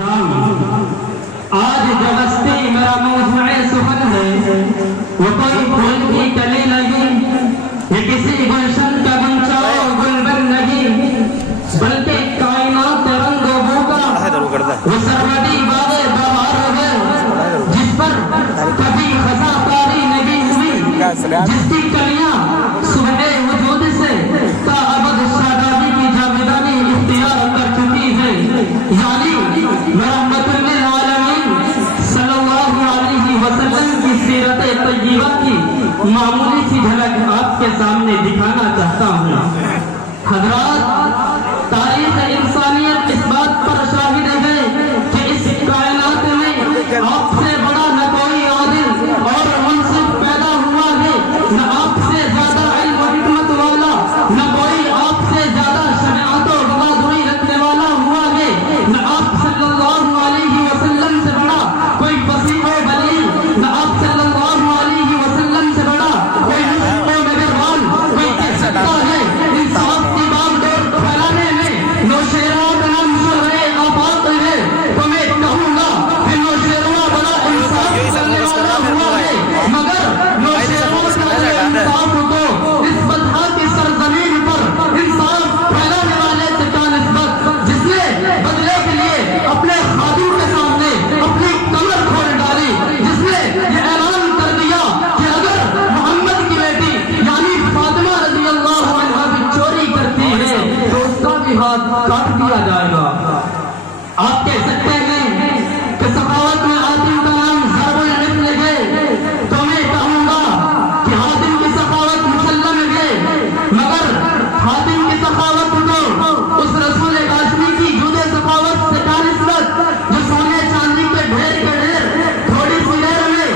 آج جو ہستی میرا موضوع سخن ہے وہ کوئی پھول کی کلی نہیں، یہ کسی گلشن کا گنچا گلبن نہیں، بلکہ کائنات رنگ و بو کا وہ سرمدی باغ بہار ہے جس پر کبھی خزاں کاری نہیں ہوئی، جس کی کلیاں صبح وجود سے تا ابد شادابی کی جاویدانی اختیار کر چکی ہے، یعنی رحمت للعالمین صلی اللہ علیہ وسلم کی سیرت طیبہ کی معمولی سی جھلک آپ کے سامنے دکھانا چاہتا ہوں۔ حضرات، تاریخ انسانیت اس بات پر شاہد ہے کہ اس کائنات میں آپ سے بڑا نہ کوئی عادل اور منصف پیدا ہوا ہے، نہ آپ سے زیادہ علم و حکمت والا، نہ کوئی آپ سے زیادہ شجاعت و بہادری رکھنے والا ہوا ہے، نہ آپ صلی اللہ علیہ وسلم سے بڑا کوئی فصیح و بلیغ، نہ آپ صلی اللہ علیہ وسلم سے بڑا کوئی مشرق و نگہبان کوئی کہہ سکتا ہے انصاف کی بام ڈور پھیلانے میں نوشیرہ کا نام شرح آفاق ہے، تو میں کہوں گا کہ نوشیرہ بڑا انصاف کرنے والا ہوا ہے، مگر نوشیرہ کا انصاف کو اس بدحا کی سرزمین پر انصاف پھیلانے والے سے کیا نسبت، جس نے بدلے کے لیے اپنے خادم کے سامنے اپنی کمر کھول ڈالی، جس نے یہ اعلان کر دیا کہ اگر محمد کی بیٹی یعنی فاطمہ رضی اللہ عنہا بھی چوری کرتی ہے تو اس کا بھی ہاتھ کاٹ دیا جائے گا۔ آپ کہہ سکتے ہیں کہ سخاوت میں حاتم کا نام ضرب المثل ہے، تو میں کہوں گا کہ حاتم کی سخاوت مسلم ہے، مگر حاتم کی سخاوت کو اس رسول ہاشمی کی جود سخاوت سے کیا نسبت جو سونے چاندی کے ڈھیر کے ڈھیر تھوڑی سی دیر میں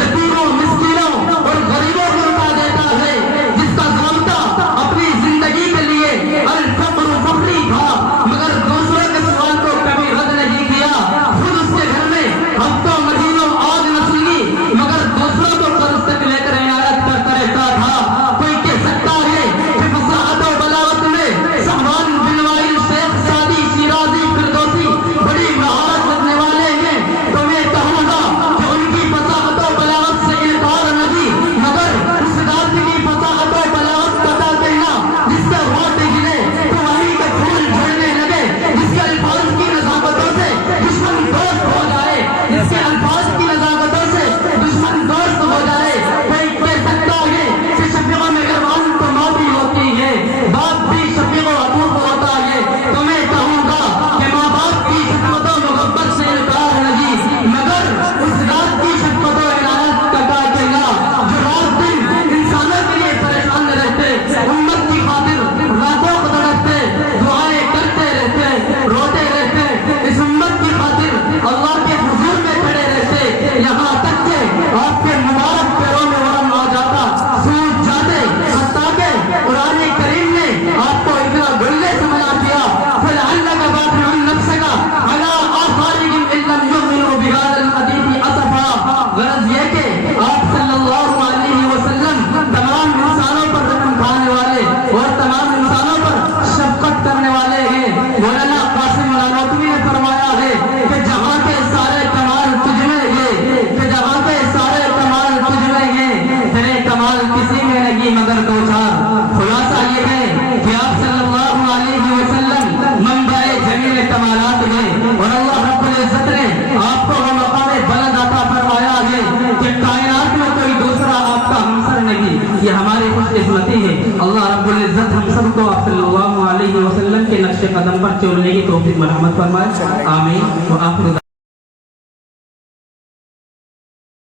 یتیموں مسکینوں اور غریبوں کو لٹا دیتا ہے، جس کا ضابطہ اپنی زندگی کے لیے الفقر فقری تھا، مگر دوسروں کے سوال کو کبھی رد نہیں کیا، خود اس کے گھر میں ہفتوں مہینوں آگ نہ سلی مگر دوسروں کو قرض تک لے کر عنایت کرتا رہتا تھا۔ کوئی کہہ سکتا ہے کہ فصاحت و بلاغت میں سہوان بن وائل شیخ سعدی شیرازی فردوسی بڑی مہارت رکھنے والے ہیں، تو میں کہوں گا کہ ان کی فصاحت و بلاغت سے انکار نہیں، مگر اس ذات کی فصاحت و بلاغت بتا دینا جس سے ہوٹ گرے تو وہیں کے پھول جھڑنے لگے، جس کے الفاظ کی نزاکتوں سے دشمن دوست ہو جائے، جس کے الفاظ کی نزاکتوں سے دشمن دوست ہو جائے۔ کوئی کہہ سکتا ہے کہ شفیق و مہربان تو ماں بھی ہوتی ہے، باپ بھی شفیق و عطوف ہوتا ہے، تو میں کہوں گا کہ ماں باپ کی شفقت و محبت سے انکار نہیں، مگر اس ذات کی شفقت و عنایت کا کیا کہنا جو رات دن انسانوں کے لیے پریشان رہتے، امت کی خاطر راتوں کو تڑپتے، دعائیں کرتے رہتے، روتے رہتے، اس امت کی خاطر اللہ کے حضور میں کھڑے رہتے، یہاں تک کہ آپ کے مبارک پیروں میں ورم آ جاتا، سوج جاتے، حتیٰ کہ قرآن کریم نے آپ کو اتنا گلے سے منع کیا، فَلَعَلَّكَ بَاخِعٌ نَفْسَكَ عَلَىٰ آثَارِهِمْ إِن لَّمْ يُؤْمِنُوا بِهَٰذَا الْحَدِيثِ أَسَفًا۔ غرض یہ کہ آپ صلی اللہ علیہ وسلم تمام انسانوں پر رحم کھانے والے اور تمام انسانوں پر شفقت کرنے والے ہیں۔ مولانا قاسم نانوتوی نے فرمایا ہے کہ جہاں کے سارے کمال تجھ میں ہیں، کہ جہاں کے سارے کمال تجھ میں ہیں، تیرے کمال کسی میں نہیں مگر دو چار۔ خلاصہ یہ ہے کہ آپ صلی اللہ علیہ وسلم منبع جمیل کمالات ہیں، اور اللہ رب العزت نے آپ کو وہ مقام بلند عطا فرمایا ہے کہ کائنات میں کوئی دوسرا آپ کا ہمسر نہیں، یہ ہماری خوش قسمتی ہے۔ اللہ رب العزت ہم سب کو آپ صلی اللہ علیہ وسلم کے نقش قدم پر چلنے کی توفیق مرحمت فرمائے، آمین۔ وآخر